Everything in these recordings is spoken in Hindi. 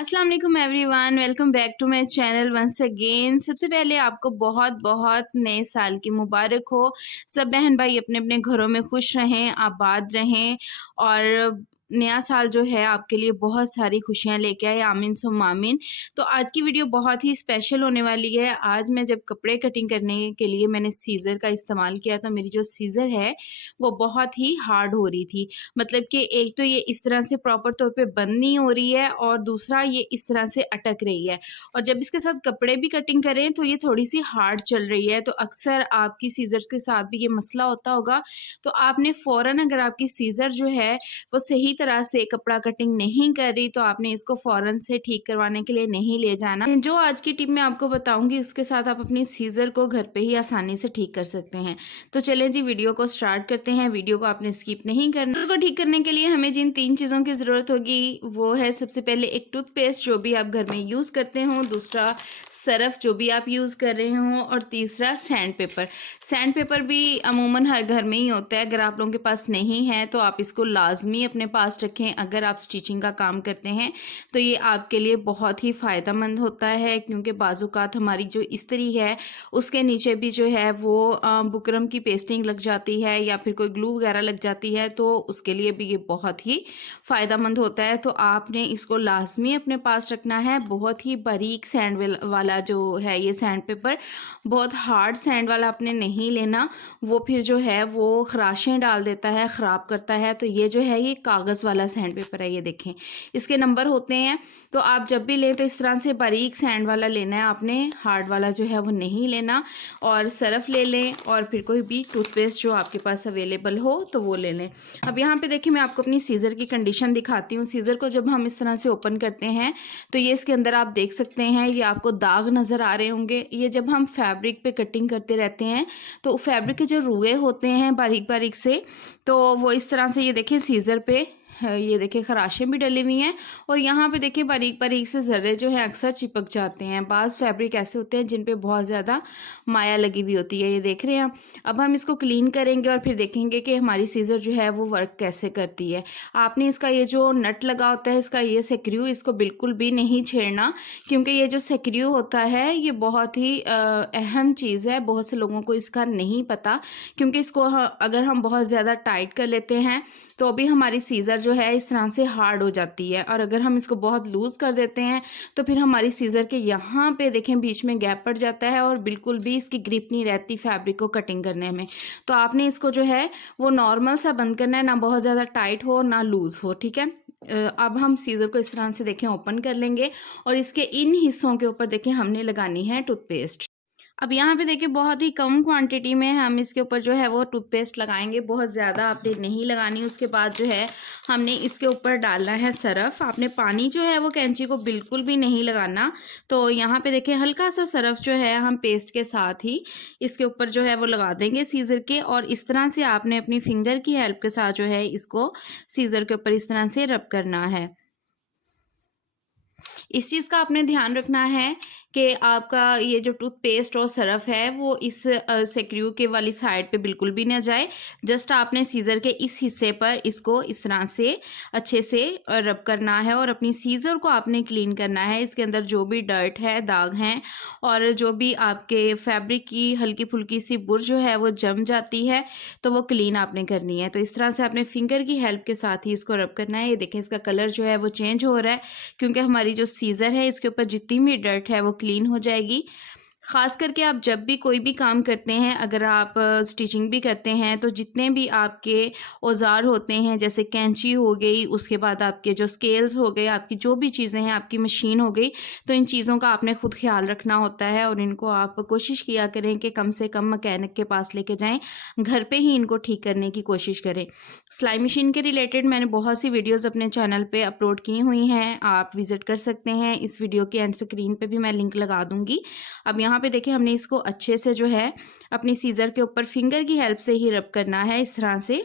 अस्सलाम वालेकुम everyone, welcome back to my channel once again. सबसे पहले आपको बहुत बहुत नए साल की मुबारक हो। सब बहन भाई अपने अपने घरों में खुश रहें, आबाद रहें और नया साल जो है आपके लिए बहुत सारी खुशियां लेके आए। आमीन सुम्मा आमीन। तो आज की वीडियो बहुत ही स्पेशल होने वाली है। आज मैं जब कपड़े कटिंग करने के लिए मैंने सीज़र का इस्तेमाल किया तो मेरी जो सीज़र है वो बहुत ही हार्ड हो रही थी। मतलब कि एक तो ये इस तरह से प्रॉपर तौर पे बंद नहीं हो रही है और दूसरा ये इस तरह से अटक रही है, और जब इसके साथ कपड़े भी कटिंग करें तो ये थोड़ी-सी हार्ड चल रही है। तो अक्सर आपकी सीज़र्स के साथ भी ये मसला होता होगा, तो आपने फ़ौरन अगर आपकी सीज़र जो है वो सही तरह से कपड़ा कटिंग नहीं कर रही तो आपने इसको फ़ौरन से ठीक करवाने के लिए नहीं ले जाना। जो आज की टिप मैं आपको बताऊँगी उसके साथ आप अपनी सीज़र को घर पे ही आसानी से ठीक कर सकते हैं। तो चलें जी वीडियो को स्टार्ट करते हैं। वीडियो को आपने स्किप नहीं करना। को ठीक करने के लिए हमें जिन 3 चीज़ों की ज़रूरत होगी वो है सबसे पहले एक टूथपेस्ट जो भी आप घर में यूज़ करते हो, दूसरा सरफ़ जो भी आप यूज़ कर रहे हो और तीसरा सैंड पेपर। सैंड पेपर भी अमूमन हर घर में ही होता है, अगर आप लोगों के पास नहीं है तो आप इसको लाज़मी अपने पास रखें। अगर आप स्टिचिंग का काम करते हैं तो ये आपके लिए बहुत ही फ़ायदेमंद होता है, क्योंकि बाज़-औक़ात हमारी जो इस्त्री है उसके नीचे भी जो है वो बुकरम की पेस्टिंग लग जाती है या फिर कोई ग्लू वगैरह लग जाती है, तो उसके लिए भी ये बहुत ही फ़ायदेमंद होता है। तो आपने इसको लाज़मी अपने पास रखना है। बहुत ही बारीक सैंड वाला जो है ये सैंड पेपर, बहुत हार्ड सैंड वाला आपने नहीं लेना, वो फिर जो है वो ख़राशें डाल देता है, ख़राब करता है। तो ये जो है ये कागज़ वाला सैंड पेपर है, ये देखें इसके नंबर होते हैं। तो आप जब भी लें तो इस तरह से बारीक सैंड वाला लेना है आपने, हार्ड वाला जो है वो नहीं लेना। और सरफ़ ले लें और फिर कोई भी टूथपेस्ट जो आपके पास अवेलेबल हो तो वो ले लें। अब यहाँ पे देखिए मैं आपको अपनी सीज़र की कंडीशन दिखाती हूँ। सीज़र को जब हम इस तरह से ओपन करते हैं तो ये इसके अंदर आप देख सकते हैं, ये आपको दाग नज़र आ रहे होंगे। ये जब हम फैब्रिक पे कटिंग करते रहते हैं तो फैब्रिक के जो रुए होते हैं बारीक बारीक से, तो वो इस तरह से ये देखें सीज़र पे ये देखिए खराशें भी डली हुई हैं और यहाँ पे देखिए बारीक बारीक से ज़र्रे जो हैं अक्सर चिपक जाते हैं। बाज़ फैब्रिक ऐसे होते हैं जिन पे बहुत ज़्यादा माया लगी हुई होती है, ये देख रहे हैं आप। अब हम इसको क्लीन करेंगे और फिर देखेंगे कि हमारी सीज़र जो है वो वर्क कैसे करती है। आपने इसका ये जो नट लगा होता है, इसका ये स्क्रू, इसको बिल्कुल भी नहीं छेड़ना, क्योंकि ये जो स्क्रू होता है ये बहुत ही अहम चीज़ है। बहुत से लोगों को इसका नहीं पता, क्योंकि इसको अगर हम बहुत ज़्यादा टाइट कर लेते हैं तो भी हमारी सीज़र जो है इस तरह से हार्ड हो जाती है, और अगर हम इसको बहुत लूज़ कर देते हैं तो फिर हमारी सीज़र के यहाँ पे देखें बीच में गैप पड़ जाता है और बिल्कुल भी इसकी ग्रिप नहीं रहती फैब्रिक को कटिंग करने में। तो आपने इसको जो है वो नॉर्मल सा बंद करना है, ना बहुत ज़्यादा टाइट हो ना लूज़ हो, ठीक है। अब हम सीज़र को इस तरह से देखें ओपन कर लेंगे और इसके इन हिस्सों के ऊपर देखें हमने लगानी है टूथपेस्ट। अब यहाँ पे देखिए बहुत ही कम क्वांटिटी में हम इसके ऊपर जो है वो टूथपेस्ट लगाएंगे, बहुत ज़्यादा आपने नहीं लगानी। उसके बाद जो है हमने इसके ऊपर डालना है सरफ़। आपने पानी जो है वो कैंची को बिल्कुल भी नहीं लगाना। तो यहाँ पे देखिए हल्का सा सरफ़ जो है हम पेस्ट के साथ ही इसके ऊपर जो है वो लगा देंगे सीज़र के, और इस तरह से आपने अपनी फिंगर की हेल्प के साथ जो है इसको सीज़र के ऊपर इस तरह से रब करना है। इस चीज़ का आपने ध्यान रखना है कि आपका ये जो टूथपेस्ट और सरफ़ है वो इस स्क्रू के वाली साइड पे बिल्कुल भी ना जाए। जस्ट आपने सीज़र के इस हिस्से पर इसको इस तरह से अच्छे से रब करना है और अपनी सीज़र को आपने क्लीन करना है। इसके अंदर जो भी डर्ट है, दाग हैं और जो भी आपके फैब्रिक की हल्की-फुल्की सी बुर जो है वो जम जाती है, तो वो क्लीन आपने करनी है। तो इस तरह से आपने फिंगर की हेल्प के साथ ही इसको रब करना है। ये देखें इसका कलर जो है वो चेंज हो रहा है, क्योंकि हमारी जो सीज़र है इसके ऊपर जितनी भी डर्ट है वो क्लीन हो जाएगी। ख़ास करके आप जब भी कोई भी काम करते हैं, अगर आप स्टिचिंग भी करते हैं तो जितने भी आपके औज़ार होते हैं जैसे कैंची हो गई, उसके बाद आपके जो स्केल्स हो गए, आपकी जो भी चीज़ें हैं, आपकी मशीन हो गई, तो इन चीज़ों का आपने खुद ख़्याल रखना होता है और इनको आप कोशिश किया करें कि कम से कम मैकेनिक के पास लेके जाएँ, घर पे ही इनको ठीक करने की कोशिश करें। सिलाई मशीन के रिलेटेड मैंने बहुत सी वीडियोज़ अपने चैनल पे अपलोड की हुई हैं, आप विज़िट कर सकते हैं। इस वीडियो की एंड स्क्रीन पे भी मैं लिंक लगा दूँगी। अब यहाँ पे देखिए हमने इसको अच्छे से जो है अपनी सीज़र के ऊपर फिंगर की हेल्प से ही रब करना है इस तरह से।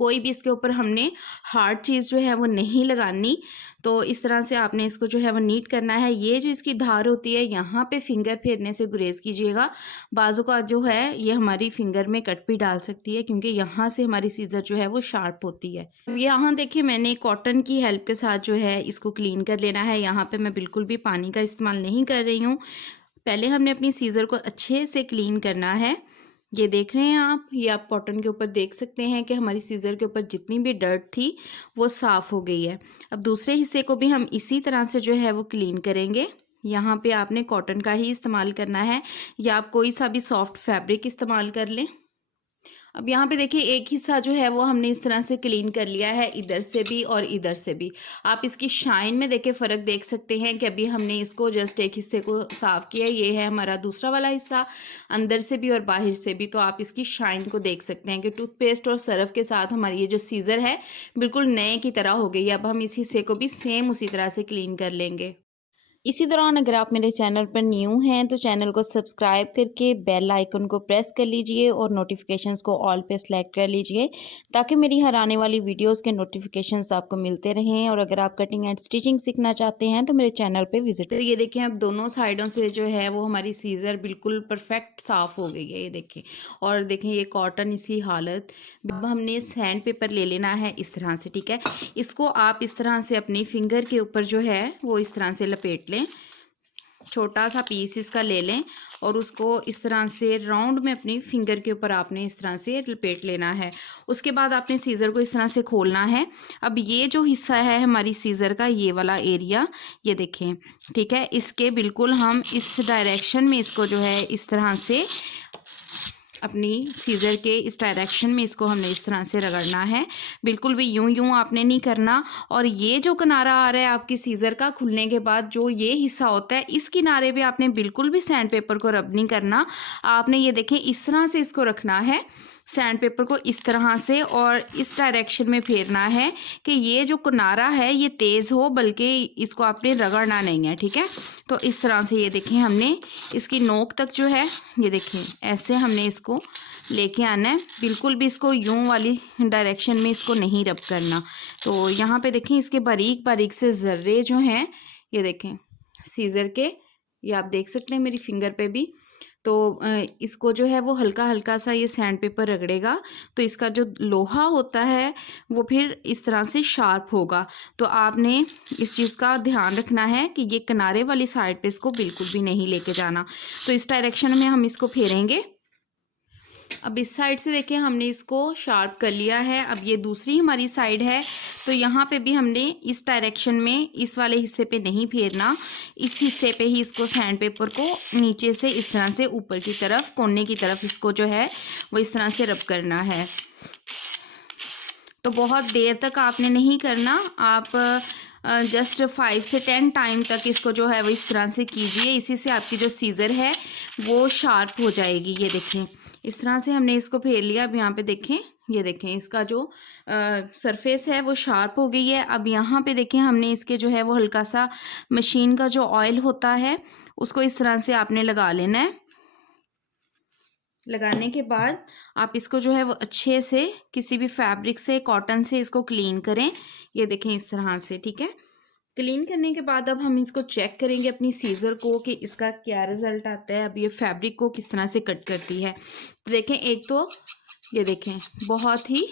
कोई भी इसके ऊपर हमने हार्ड चीज़ जो है वो नहीं लगानी। तो इस तरह से आपने इसको जो है वो नीट करना है। ये जो इसकी धार होती है यहाँ पे फिंगर फेरने से गुरेज कीजिएगा। बाजू का जो है ये हमारी फिंगर में कट भी डाल सकती है, क्योंकि यहाँ से हमारी सीज़र जो है वो शार्प होती है। यहाँ देखिए मैंने कॉटन की हेल्प के साथ जो है इसको क्लीन कर लेना है। यहाँ पे मैं बिल्कुल भी पानी का इस्तेमाल नहीं कर रही हूँ। पहले हमने अपनी सीज़र को अच्छे से क्लीन करना है। ये देख रहे हैं आप, ये आप कॉटन के ऊपर देख सकते हैं कि हमारी सीज़र के ऊपर जितनी भी डर्ट थी वो साफ़ हो गई है। अब दूसरे हिस्से को भी हम इसी तरह से जो है वो क्लीन करेंगे। यहाँ पे आपने कॉटन का ही इस्तेमाल करना है, या आप कोई सा भी सॉफ्ट फैब्रिक इस्तेमाल कर लें। अब यहाँ पे देखिए एक हिस्सा जो है वो हमने इस तरह से क्लीन कर लिया है, इधर से भी और इधर से भी। आप इसकी शाइन में देखिए फ़र्क देख सकते हैं कि अभी हमने इसको जस्ट एक हिस्से को साफ़ किया, ये है हमारा दूसरा वाला हिस्सा, अंदर से भी और बाहर से भी। तो आप इसकी शाइन को देख सकते हैं कि टूथपेस्ट और सर्फ के साथ हमारी ये जो सीज़र है बिल्कुल नए की तरह हो गई है। अब हम इस हिस्से को भी सेम उसी तरह से क्लीन कर लेंगे। इसी दौरान अगर आप मेरे चैनल पर न्यू हैं तो चैनल को सब्सक्राइब करके बेल आइकन को प्रेस कर लीजिए और नोटिफिकेशंस को ऑल पे सेलेक्ट कर लीजिए, ताकि मेरी हर आने वाली वीडियोस के नोटिफिकेशंस आपको मिलते रहें। और अगर आप कटिंग एंड स्टिचिंग सीखना चाहते हैं तो मेरे चैनल पे विजिट। तो ये देखें अब दोनों साइडों से जो है वो हमारी सीज़र बिल्कुल परफेक्ट साफ़ हो गई है, ये देखें। और देखें ये कॉटन इसी हालत। अब हमने सैंड पेपर ले लेना है इस तरह से, ठीक है। इसको आप इस तरह से अपनी फिंगर के ऊपर जो है वो इस तरह से लपेट लें, छोटा सा पीस इसका ले लें और उसको इस तरह से राउंड में अपनी फिंगर के ऊपर आपने इस तरह से लपेट लेना है। उसके बाद आपने सीज़र को इस तरह से खोलना है। अब ये जो हिस्सा है हमारी सीज़र का, ये वाला एरिया, ये देखें, ठीक है। इसके बिल्कुल हम इस डायरेक्शन में इसको जो है इस तरह से अपनी सीज़र के इस डायरेक्शन में इसको हमने इस तरह से रगड़ना है। बिल्कुल भी यूं आपने नहीं करना। और ये जो किनारा आ रहा है आपकी सीज़र का खुलने के बाद, जो ये हिस्सा होता है, इस किनारे पे आपने बिल्कुल भी सैंड पेपर को रब नहीं करना। आपने ये देखें इस तरह से इसको रखना है, सैंड पेपर को इस तरह से, और इस डायरेक्शन में फेरना है कि ये जो किनारा है ये तेज़ हो, बल्कि इसको आपने रगड़ना नहीं है, ठीक है। तो इस तरह से ये देखें हमने इसकी नोक तक जो है ये देखें ऐसे हमने इसको लेके आना है। बिल्कुल भी इसको यूं वाली डायरेक्शन में इसको नहीं रब करना। तो यहाँ पे देखें इसके बारीक बारीक से ज़र्रे जो हैं ये देखें सीज़र के, ये आप देख सकते हैं मेरी फिंगर पे भी। तो इसको जो है वो हल्का हल्का सा ये सैंड पेपर रगड़ेगा, तो इसका जो लोहा होता है वो फिर इस तरह से शार्प होगा। तो आपने इस चीज़ का ध्यान रखना है कि ये किनारे वाली साइड पे इसको बिल्कुल भी नहीं लेके जाना। तो इस डायरेक्शन में हम इसको फेरेंगे। अब इस साइड से देखिए हमने इसको शार्प कर लिया है। अब ये दूसरी हमारी साइड है, तो यहाँ पे भी हमने इस डायरेक्शन में इस वाले हिस्से पे नहीं फेरना, इस हिस्से पे ही इसको सैंड पेपर को नीचे से इस तरह से ऊपर की तरफ, कोने की तरफ इसको जो है वो इस तरह से रब करना है। तो बहुत देर तक आपने नहीं करना, आप जस्ट 5 से 10 टाइम तक इसको जो है वो इस तरह से कीजिए। इसी से आपकी जो सीज़र है वो शार्प हो जाएगी। ये देखें इस तरह से हमने इसको फेर लिया। अब यहाँ पे देखें, ये देखें इसका जो सरफेस है वो शार्प हो गई है। अब यहाँ पे देखें हमने इसके जो है वो हल्का सा मशीन का जो ऑयल होता है उसको इस तरह से आपने लगा लेना है। लगाने के बाद आप इसको जो है वो अच्छे से किसी भी फैब्रिक से, कॉटन से इसको क्लीन करें। ये देखें इस तरह से, ठीक है। क्लीन करने के बाद अब हम इसको चेक करेंगे अपनी सीज़र को कि इसका क्या रिज़ल्ट आता है। अब ये फैब्रिक को किस तरह से कट करती है। देखें एक तो ये देखें बहुत ही,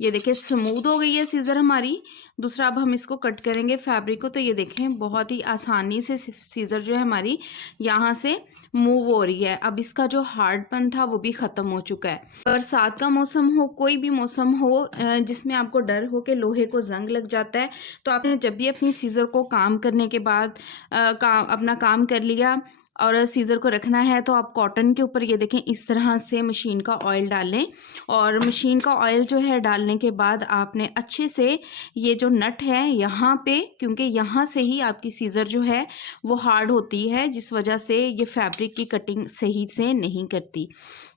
ये देखें स्मूथ हो गई है सीज़र हमारी। दूसरा अब हम इसको कट करेंगे फैब्रिक को, तो ये देखें बहुत ही आसानी से सीज़र जो है हमारी यहाँ से मूव हो रही है। अब इसका जो हार्डपन था वो भी ख़त्म हो चुका है। बरसात का मौसम हो, कोई भी मौसम हो जिसमें आपको डर हो कि लोहे को जंग लग जाता है, तो आपने जब भी अपनी सीज़र को काम करने के बाद अपना काम कर लिया और सीज़र को रखना है, तो आप कॉटन के ऊपर ये देखें इस तरह से मशीन का ऑयल डालें। और मशीन का ऑयल जो है डालने के बाद आपने अच्छे से ये जो नट है यहाँ पे, क्योंकि यहाँ से ही आपकी सीज़र जो है वो हार्ड होती है, जिस वजह से ये फैब्रिक की कटिंग सही से नहीं करती।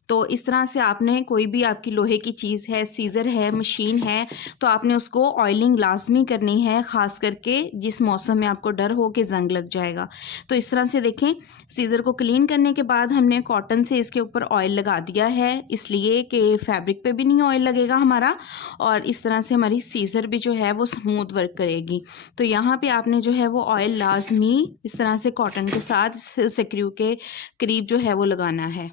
तो इस तरह से आपने कोई भी आपकी लोहे की चीज़ है, सीज़र है, मशीन है, तो आपने उसको ऑयलिंग लाज़मी करनी है, ख़ास करके जिस मौसम में आपको डर हो कि ज़ंग लग जाएगा। तो इस तरह से देखें, सीज़र को क्लीन करने के बाद हमने कॉटन से इसके ऊपर ऑयल लगा दिया है, इसलिए कि फैब्रिक पे भी नहीं ऑयल लगेगा हमारा, और इस तरह से हमारी सीज़र भी जो है वो स्मूथ वर्क करेगी। तो यहाँ पे आपने जो है वो ऑयल लाज़मी इस तरह से कॉटन के साथ स्क्रू के करीब जो है वो लगाना है।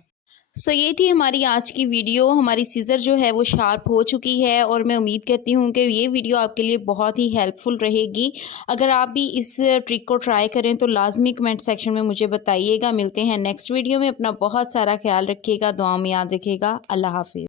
ये थी हमारी आज की वीडियो। हमारी सीज़र जो है वो शार्प हो चुकी है और मैं उम्मीद करती हूँ कि ये वीडियो आपके लिए बहुत ही हेल्पफुल रहेगी। अगर आप भी इस ट्रिक को ट्राई करें तो लाज़मी कमेंट सेक्शन में मुझे बताइएगा। मिलते हैं नेक्स्ट वीडियो में। अपना बहुत सारा ख्याल रखिएगा, दुआ में याद रखिएगा। अल्लाह हाफ़िज़।